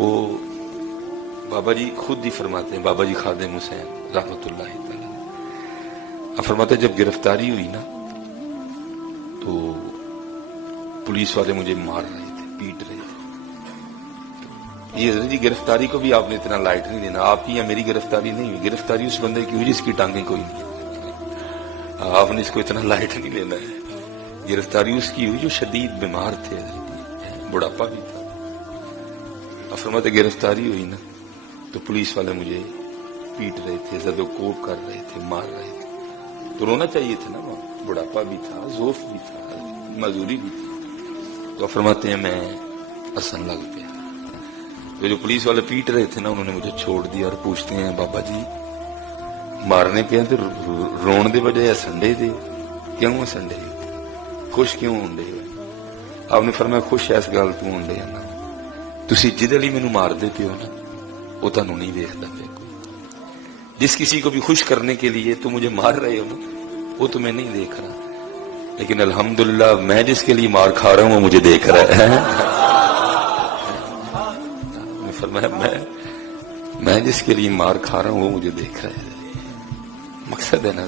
وہ بابا جی خود ہی فرماتے ہیں، بابا جی خادم حسین رحمۃ اللہ تعالی فرماتے ہیں جب گرفتاری ہوئی نا تو پولیس والے مجھے مار رہے تھے، پیٹ رہے تھے. یہ حضرت جی گرفتاری کو بھی آپ نے اتنا لائٹ نہیں لینا. آپ کی یا میری گرفتاری نہیں ہوئی، گرفتاری اس بندے کی ہوئی جس کی ٹانگیں کوئی نہیں. آپ نے اس کو اتنا لائٹ نہیں لینا ہے. گرفتاری اس کی ہوئی جو شدید بیمار تھے، بڑھاپا بھی تھا. فرماتے گرفتاری ہوئی نا تو پولیس والے مجھے پیٹ رہے تھے، زد و کوب کر رہے تھے، مار رہے تھے. تو رونا چاہیے تھا نا، بڑھاپا بھی تھا، ذوف بھی تھا، معذوری بھی تھی. تو فرماتے ہیں میں اصل لگ پیا. تو جو پولیس والے پیٹ رہے تھے نا انہوں نے مجھے چھوڑ دیا اور پوچھتے ہیں بابا جی مارنے پہ تو رون دے بجائے سنڈے دے کیوں سنڈے خوش کیوں ہونڈے ہوئے؟ آپ نے فرمایا خوش اس گل تو ہونڈے نا تسی جدے لی مینوں مار دے پیو نا وہ تانوں نہیں دیکھتا پیا. جس کسی کو بھی خوش کرنے کے لیے تو مجھے مار رہے ہو نا وہ تمہیں نہیں دیکھ رہا، لیکن الحمدللہ میں جس کے لیے مار کھا رہا ہوں وہ مجھے دیکھ رہا ہے. فرمایا میں جس کے لیے مار کھا رہا ہوں وہ مجھے دیکھ رہا ہے. مقصد ہے نا